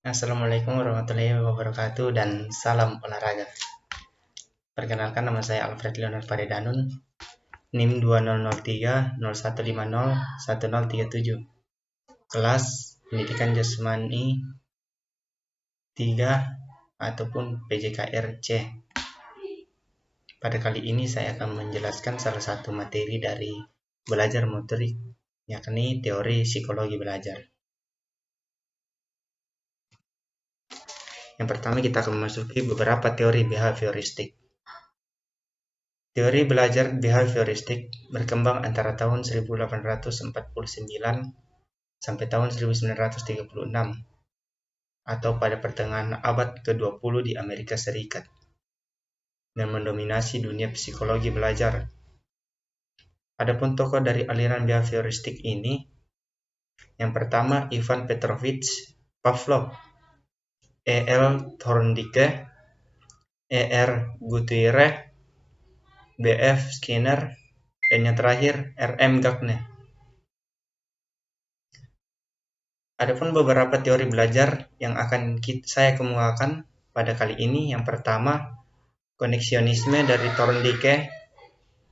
Assalamualaikum warahmatullahi wabarakatuh dan salam olahraga. Perkenalkan, nama saya Alfred Leonard Paredanun, NIM 2003-0150-1037, kelas Pendidikan Jasmani 3 ataupun PJKR C. Pada kali ini saya akan menjelaskan salah satu materi dari belajar motorik, yakni teori psikologi belajar. Yang pertama, kita akan memasuki beberapa teori behavioristik. Teori belajar behavioristik berkembang antara tahun 1849 sampai tahun 1936 atau pada pertengahan abad ke-20 di Amerika Serikat dan mendominasi dunia psikologi belajar. Adapun tokoh dari aliran behavioristik ini, yang pertama Ivan Petrovich Pavlov, E.L. Thorndike, E.R. Gutierrez, B.F. Skinner, dan yang terakhir R.M. Gagne. Adapun beberapa teori belajar yang akan saya kemukakan pada kali ini. Yang pertama, koneksionisme dari Thorndike.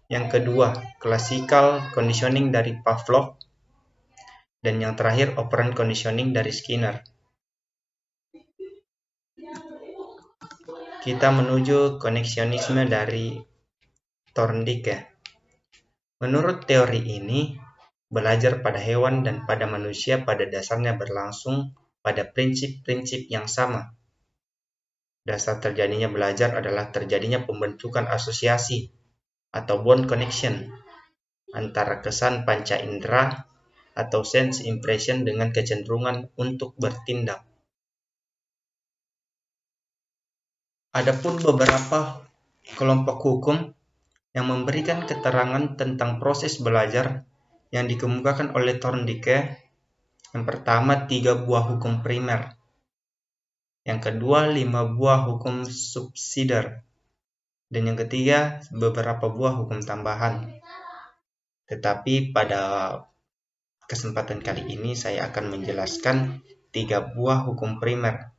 Yang kedua, classical conditioning dari Pavlov. Dan yang terakhir, operant conditioning dari Skinner. Kita menuju koneksionisme dari Thorndike. Menurut teori ini, belajar pada hewan dan pada manusia pada dasarnya berlangsung pada prinsip-prinsip yang sama. Dasar terjadinya belajar adalah terjadinya pembentukan asosiasi atau bond connection antara kesan panca indera atau sense impression dengan kecenderungan untuk bertindak. Adapun beberapa kelompok hukum yang memberikan keterangan tentang proses belajar yang dikemukakan oleh Thorndike. Yang pertama, 3 buah hukum primer. Yang kedua, 5 buah hukum subsidiar. Dan yang ketiga, beberapa buah hukum tambahan. Tetapi pada kesempatan kali ini saya akan menjelaskan 3 buah hukum primer,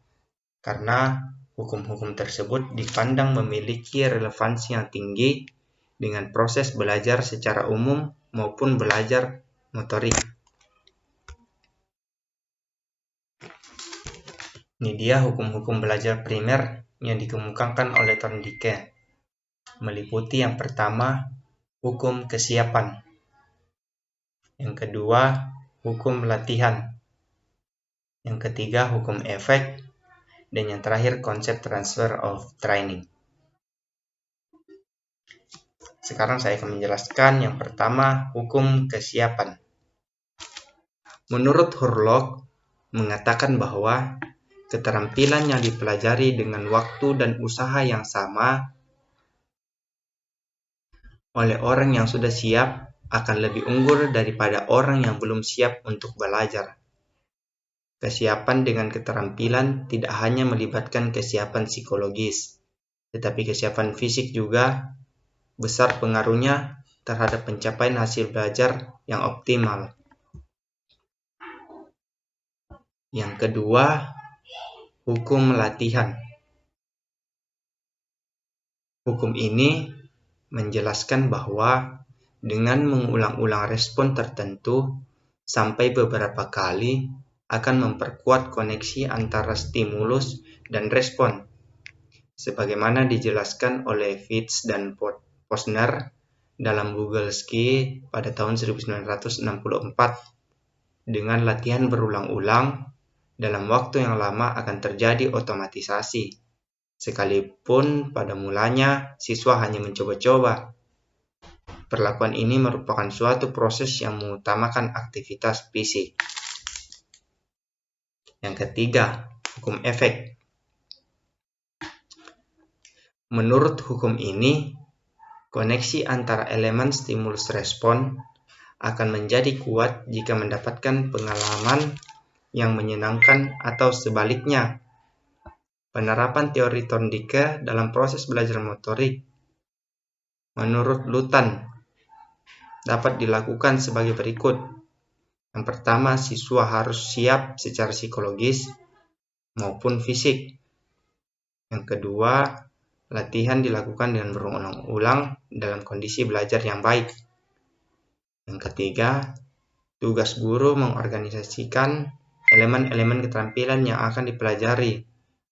karena hukum-hukum tersebut dipandang memiliki relevansi yang tinggi dengan proses belajar secara umum maupun belajar motorik. Ini dia hukum-hukum belajar primer yang dikemukakan oleh Thorndike. Meliputi yang pertama, hukum kesiapan. Yang kedua, hukum latihan. Yang ketiga, hukum efek. Dan yang terakhir, konsep transfer of training. Sekarang saya akan menjelaskan yang pertama, hukum kesiapan. Menurut Hurlock, mengatakan bahwa keterampilan yang dipelajari dengan waktu dan usaha yang sama oleh orang yang sudah siap akan lebih unggul daripada orang yang belum siap untuk belajar. Kesiapan dengan keterampilan tidak hanya melibatkan kesiapan psikologis, tetapi kesiapan fisik juga besar pengaruhnya terhadap pencapaian hasil belajar yang optimal. Yang kedua, hukum latihan. Hukum ini menjelaskan bahwa dengan mengulang-ulang respon tertentu sampai beberapa kali akan memperkuat koneksi antara stimulus dan respon, sebagaimana dijelaskan oleh Fitz dan Posner dalam Google Ski pada tahun 1964. Dengan latihan berulang-ulang, dalam waktu yang lama akan terjadi otomatisasi, sekalipun pada mulanya siswa hanya mencoba-coba. Perlakuan ini merupakan suatu proses yang mengutamakan aktivitas fisik. Yang ketiga, hukum efek. Menurut hukum ini, koneksi antara elemen stimulus respon akan menjadi kuat jika mendapatkan pengalaman yang menyenangkan atau sebaliknya. Penerapan teori Thorndike dalam proses belajar motorik menurut Lutan dapat dilakukan sebagai berikut. Yang pertama, siswa harus siap secara psikologis maupun fisik. Yang kedua, latihan dilakukan dengan berulang-ulang dalam kondisi belajar yang baik. Yang ketiga, tugas guru mengorganisasikan elemen-elemen keterampilan yang akan dipelajari,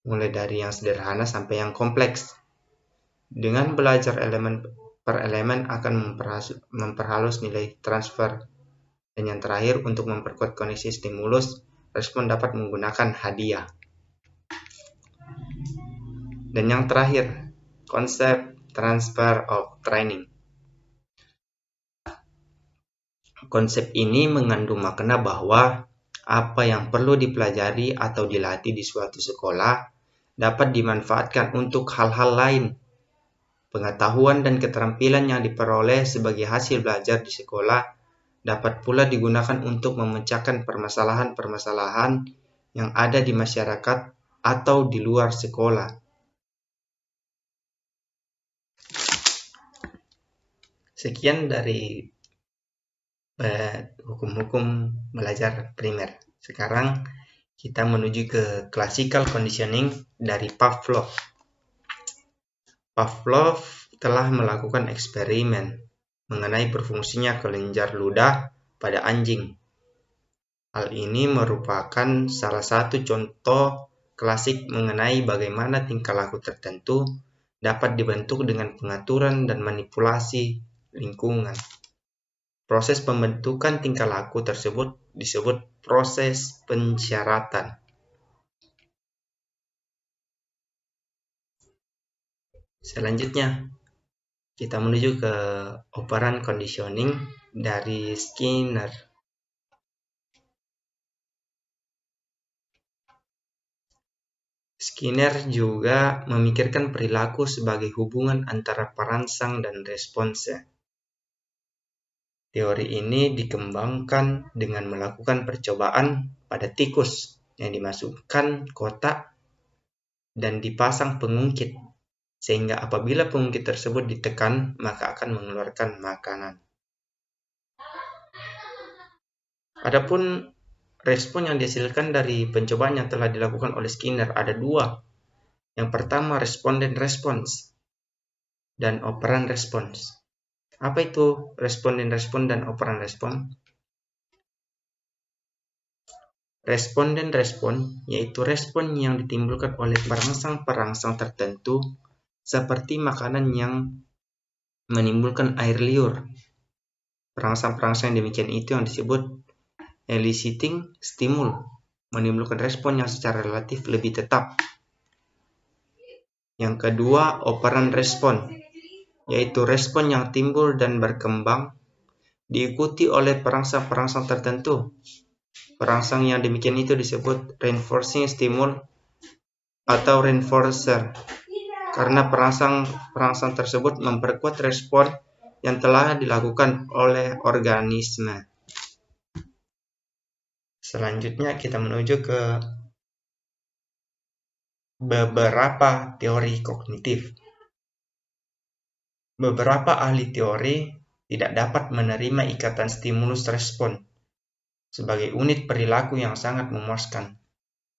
mulai dari yang sederhana sampai yang kompleks. Dengan belajar elemen per elemen akan memperhalus nilai transfer. Dan yang terakhir, untuk memperkuat koneksi stimulus, respon dapat menggunakan hadiah. Dan yang terakhir, konsep transfer of training. Konsep ini mengandung makna bahwa apa yang perlu dipelajari atau dilatih di suatu sekolah dapat dimanfaatkan untuk hal-hal lain. Pengetahuan dan keterampilan yang diperoleh sebagai hasil belajar di sekolah dapat pula digunakan untuk memecahkan permasalahan-permasalahan yang ada di masyarakat atau di luar sekolah. Sekian dari hukum-hukum belajar primer. Sekarang kita menuju ke classical conditioning dari Pavlov. Pavlov telah melakukan eksperimen mengenai berfungsinya kelenjar ludah pada anjing. Hal ini merupakan salah satu contoh klasik mengenai bagaimana tingkah laku tertentu dapat dibentuk dengan pengaturan dan manipulasi lingkungan. Proses pembentukan tingkah laku tersebut disebut proses pensyaratan. Selanjutnya, kita menuju ke operan conditioning dari Skinner. Skinner juga memikirkan perilaku sebagai hubungan antara perangsang dan responsnya. Teori ini dikembangkan dengan melakukan percobaan pada tikus yang dimasukkan kotak dan dipasang pengungkit, sehingga apabila pengungkit tersebut ditekan, maka akan mengeluarkan makanan. Adapun respon yang dihasilkan dari pencobaan yang telah dilakukan oleh Skinner ada dua. Yang pertama, responden response dan operan response. Apa itu responden respon dan operan respon? Responden respon yaitu respon yang ditimbulkan oleh perangsang-perangsang tertentu seperti makanan yang menimbulkan air liur. Perangsang-perangsang yang demikian itu yang disebut eliciting stimul, menimbulkan respon yang secara relatif lebih tetap. Yang kedua, operan respon, yaitu respon yang timbul dan berkembang diikuti oleh perangsang-perangsang tertentu. Perangsang yang demikian itu disebut reinforcing stimul atau reinforcer, karena perangsang tersebut memperkuat respon yang telah dilakukan oleh organisme. Selanjutnya kita menuju ke beberapa teori kognitif. Beberapa ahli teori tidak dapat menerima ikatan stimulus respon sebagai unit perilaku yang sangat memuaskan,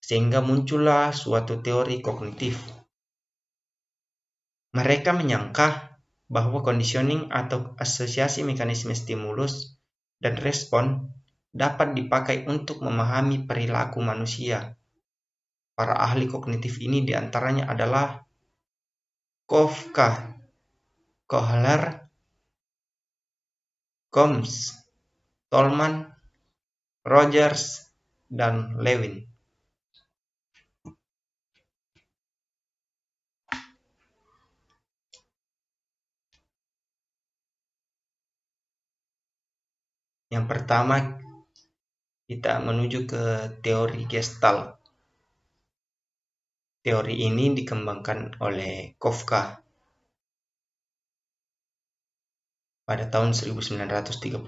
sehingga muncullah suatu teori kognitif. Mereka menyangka bahwa conditioning atau asosiasi mekanisme stimulus dan respon dapat dipakai untuk memahami perilaku manusia. Para ahli kognitif ini diantaranya adalah Kafka, Kohler, Combs, Tolman, Rogers, dan Lewin. Yang pertama, kita menuju ke teori Gestalt. Teori ini dikembangkan oleh Kafka pada tahun 1935,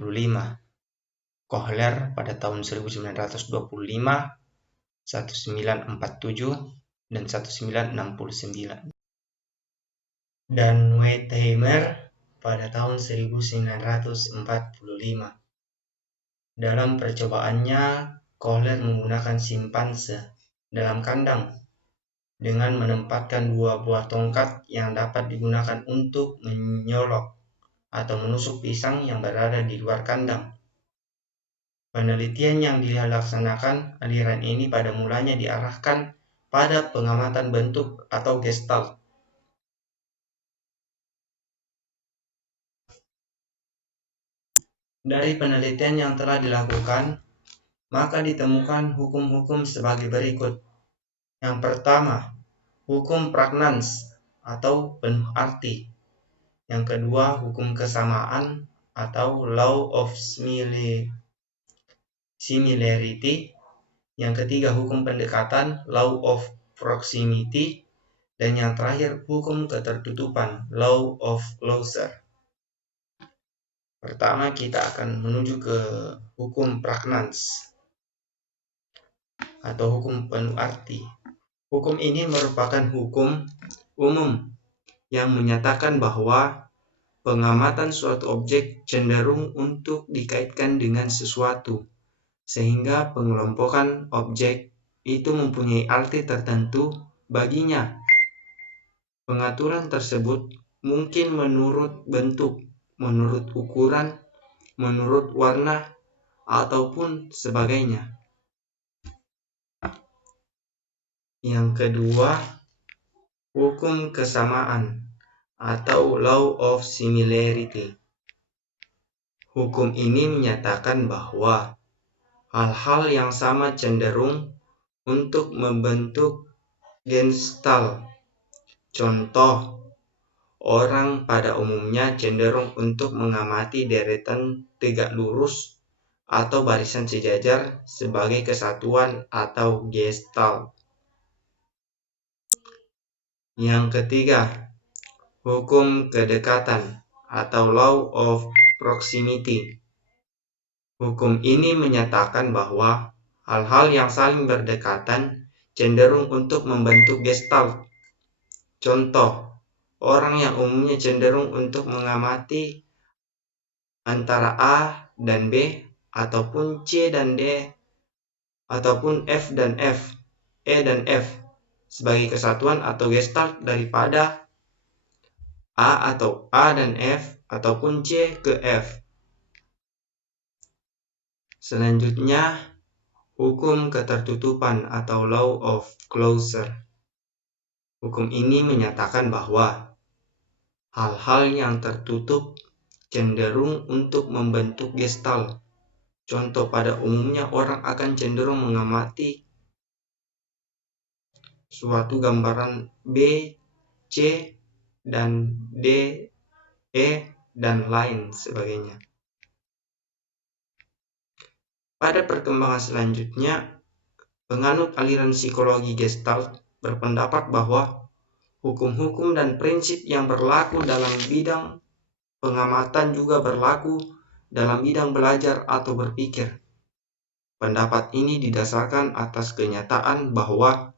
Kohler pada tahun 1925, 1947, dan 1969, dan Wertheimer pada tahun 1945. Dalam percobaannya, Kohler menggunakan simpanse dalam kandang dengan menempatkan 2 buah tongkat yang dapat digunakan untuk menyolok atau menusuk pisang yang berada di luar kandang. Penelitian yang dilaksanakan aliran ini pada mulanya diarahkan pada pengamatan bentuk atau gestalt. Dari penelitian yang telah dilakukan, maka ditemukan hukum-hukum sebagai berikut. Yang pertama, hukum pragnans atau penuh arti. Yang kedua, hukum kesamaan atau law of similarity. Yang ketiga, hukum pendekatan, law of proximity. Dan yang terakhir, hukum ketertutupan, law of closure. Pertama, kita akan menuju ke hukum pragnans atau hukum penuh arti. Hukum ini merupakan hukum umum yang menyatakan bahwa pengamatan suatu objek cenderung untuk dikaitkan dengan sesuatu, sehingga pengelompokan objek itu mempunyai arti tertentu baginya. Pengaturan tersebut mungkin menurut bentuk, menurut ukuran, menurut warna, ataupun sebagainya. Yang kedua, hukum kesamaan atau law of similarity. Hukum ini menyatakan bahwa hal-hal yang sama cenderung untuk membentuk gestalt. Contoh, orang pada umumnya cenderung untuk mengamati deretan tegak lurus atau barisan sejajar sebagai kesatuan atau gestalt. Yang ketiga, hukum kedekatan atau law of proximity. Hukum ini menyatakan bahwa hal-hal yang saling berdekatan cenderung untuk membentuk gestalt. Contoh, orang yang umumnya cenderung untuk mengamati antara A dan B, ataupun C dan D, ataupun F dan F, E dan F sebagai kesatuan atau gestalt daripada A atau A dan F ataupun C ke F. Selanjutnya, hukum ketertutupan atau law of closure. Hukum ini menyatakan bahwa hal-hal yang tertutup cenderung untuk membentuk gestalt. Contoh, pada umumnya orang akan cenderung mengamati suatu gambaran B, C, dan D, E, dan lain sebagainya. Pada perkembangan selanjutnya, penganut aliran psikologi Gestalt berpendapat bahwa hukum-hukum dan prinsip yang berlaku dalam bidang pengamatan juga berlaku dalam bidang belajar atau berpikir. Pendapat ini didasarkan atas kenyataan bahwa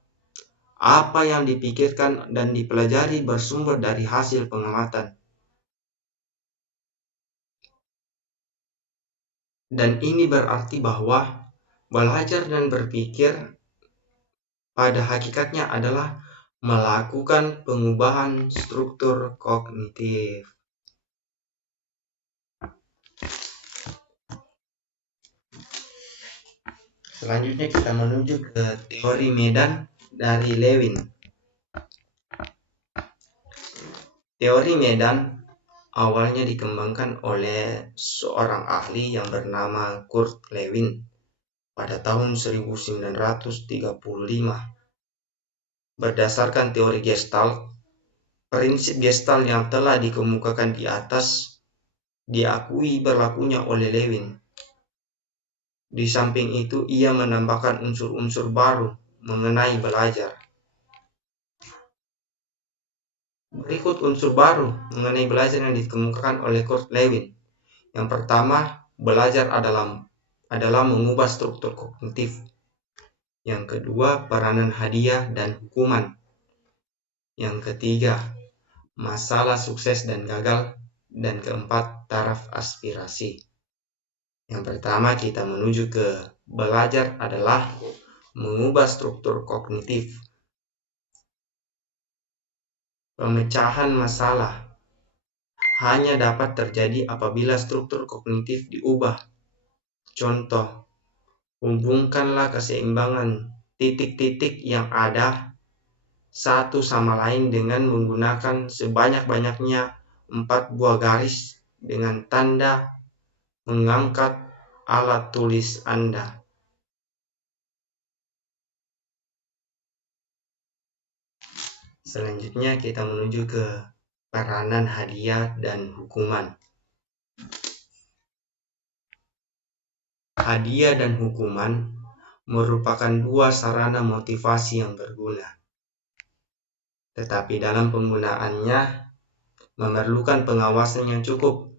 apa yang dipikirkan dan dipelajari bersumber dari hasil pengamatan. Dan ini berarti bahwa belajar dan berpikir pada hakikatnya adalah melakukan pengubahan struktur kognitif. Selanjutnya kita menuju ke teori medan dari Lewin. Teori medan awalnya dikembangkan oleh seorang ahli yang bernama Kurt Lewin pada tahun 1935. Berdasarkan teori Gestalt, prinsip Gestalt yang telah dikemukakan di atas diakui berlakunya oleh Lewin. Di samping itu, ia menambahkan unsur-unsur baru mengenai belajar. Berikut unsur baru mengenai belajar yang dikemukakan oleh Kurt Lewin. Yang pertama, belajar adalah mengubah struktur kognitif. Yang kedua, peranan hadiah dan hukuman. Yang ketiga, masalah sukses dan gagal. Dan keempat, taraf aspirasi. Yang pertama, kita menuju ke belajar adalah mengubah struktur kognitif. Pemecahan masalah hanya dapat terjadi apabila struktur kognitif diubah. Contoh, hubungkanlah keseimbangan titik-titik yang ada satu sama lain dengan menggunakan sebanyak-banyaknya 4 buah garis dengan tanda mengangkat alat tulis Anda. Selanjutnya kita menuju ke peranan hadiah dan hukuman. Hadiah dan hukuman merupakan dua sarana motivasi yang berguna. Tetapi dalam penggunaannya memerlukan pengawasan yang cukup.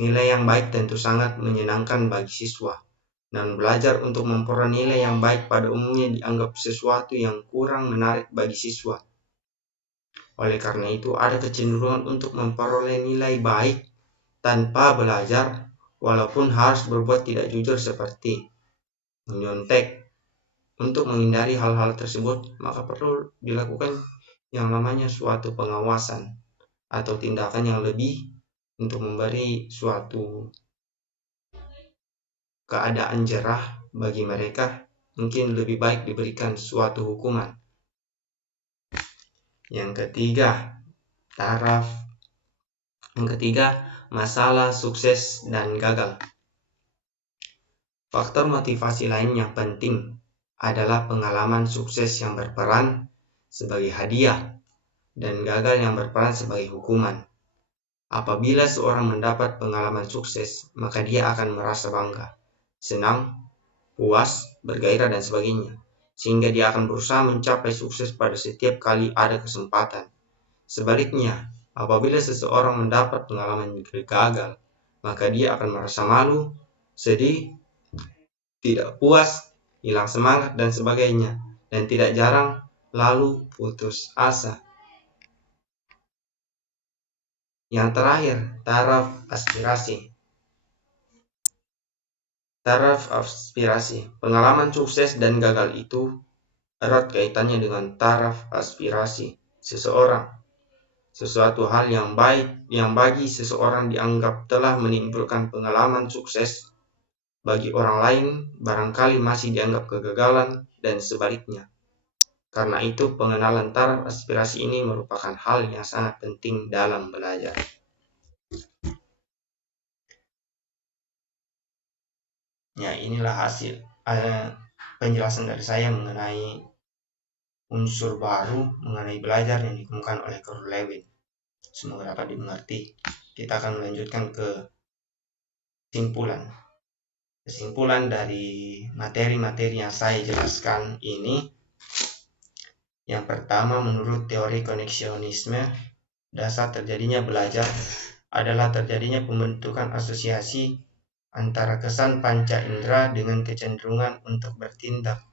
Nilai yang baik tentu sangat menyenangkan bagi siswa, dan belajar untuk memperoleh nilai yang baik pada umumnya dianggap sesuatu yang kurang menarik bagi siswa. Oleh karena itu, ada kecenderungan untuk memperoleh nilai baik tanpa belajar, walaupun harus berbuat tidak jujur seperti menyontek. Untuk menghindari hal-hal tersebut, maka perlu dilakukan yang namanya suatu pengawasan atau tindakan yang lebih untuk memberi suatu keadaan jerah bagi mereka. Mungkin lebih baik diberikan suatu hukuman. Yang ketiga, masalah sukses dan gagal. Faktor motivasi lain yang penting adalah pengalaman sukses yang berperan sebagai hadiah dan gagal yang berperan sebagai hukuman. Apabila seorang mendapat pengalaman sukses, maka dia akan merasa bangga, senang, puas, bergairah, dan sebagainya, sehingga dia akan berusaha mencapai sukses pada setiap kali ada kesempatan. Sebaliknya, apabila seseorang mendapat pengalaman gagal, maka dia akan merasa malu, sedih, tidak puas, hilang semangat, dan sebagainya, dan tidak jarang lalu putus asa. Yang terakhir, taraf aspirasi. Taraf aspirasi, pengalaman sukses dan gagal itu erat kaitannya dengan taraf aspirasi seseorang. Sesuatu hal yang baik yang bagi seseorang dianggap telah menimbulkan pengalaman sukses, bagi orang lain barangkali masih dianggap kegagalan, dan sebaliknya. Karena itu, pengenalan taraf aspirasi ini merupakan hal yang sangat penting dalam belajar. Ya, inilah hasil penjelasan dari saya mengenai unsur baru mengenai belajar yang dikemukakan oleh Carl Lewin. Semoga dapat dimengerti. Kita akan melanjutkan ke kesimpulan dari materi-materi yang saya jelaskan ini. Yang pertama, menurut teori koneksionisme, dasar terjadinya belajar adalah terjadinya pembentukan asosiasi antara kesan panca indera dengan kecenderungan untuk bertindak.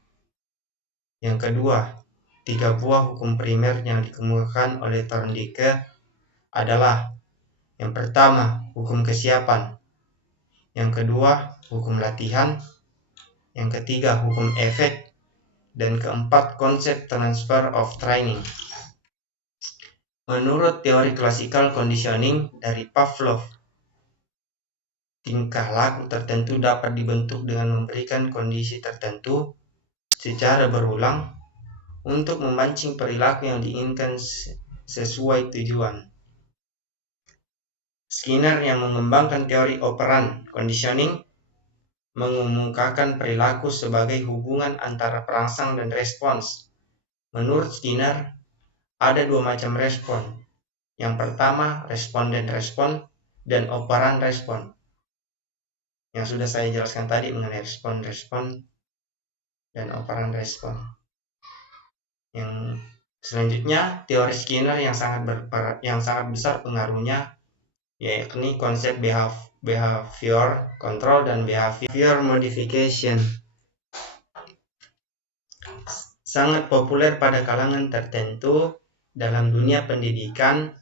Yang kedua, 3 buah hukum primer yang dikemukakan oleh Thorndike adalah: yang pertama, hukum kesiapan; yang kedua, hukum latihan; yang ketiga, hukum efek; dan keempat, konsep transfer of training. Menurut teori classical conditioning dari Pavlov, tingkah laku tertentu dapat dibentuk dengan memberikan kondisi tertentu secara berulang untuk memancing perilaku yang diinginkan sesuai tujuan. Skinner yang mengembangkan teori operan conditioning mengemukakan perilaku sebagai hubungan antara perangsang dan respons. Menurut Skinner, ada 2 macam respon. Yang pertama, responden respon dan operan respon. Yang sudah saya jelaskan tadi mengenai respon dan operan respon. Yang selanjutnya, teori Skinner yang sangat besar pengaruhnya yakni konsep behavior control dan behavior modification. Sangat populer pada kalangan tertentu dalam dunia pendidikan,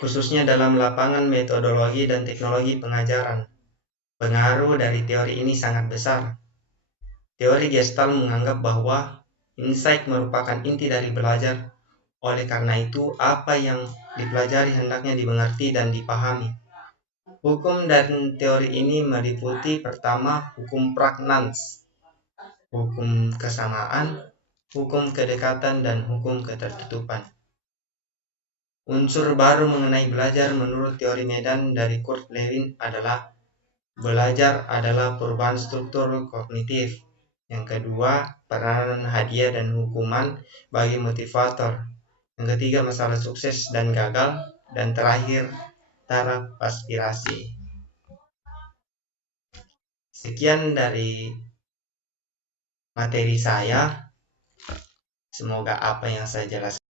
khususnya dalam lapangan metodologi dan teknologi pengajaran. Pengaruh dari teori ini sangat besar. Teori Gestalt menganggap bahwa insight merupakan inti dari belajar. Oleh karena itu, apa yang dipelajari hendaknya dimengerti dan dipahami. Hukum dan teori ini meliputi pertama, hukum Prägnanz, hukum kesamaan, hukum kedekatan, dan hukum ketertutupan. Unsur baru mengenai belajar menurut teori Medan dari Kurt Lewin adalah belajar adalah perubahan struktur kognitif. Yang kedua, peranan hadiah dan hukuman bagi motivator. Yang ketiga, masalah sukses dan gagal. Dan terakhir, taraf aspirasi. Sekian dari materi saya. Semoga apa yang saya jelaskan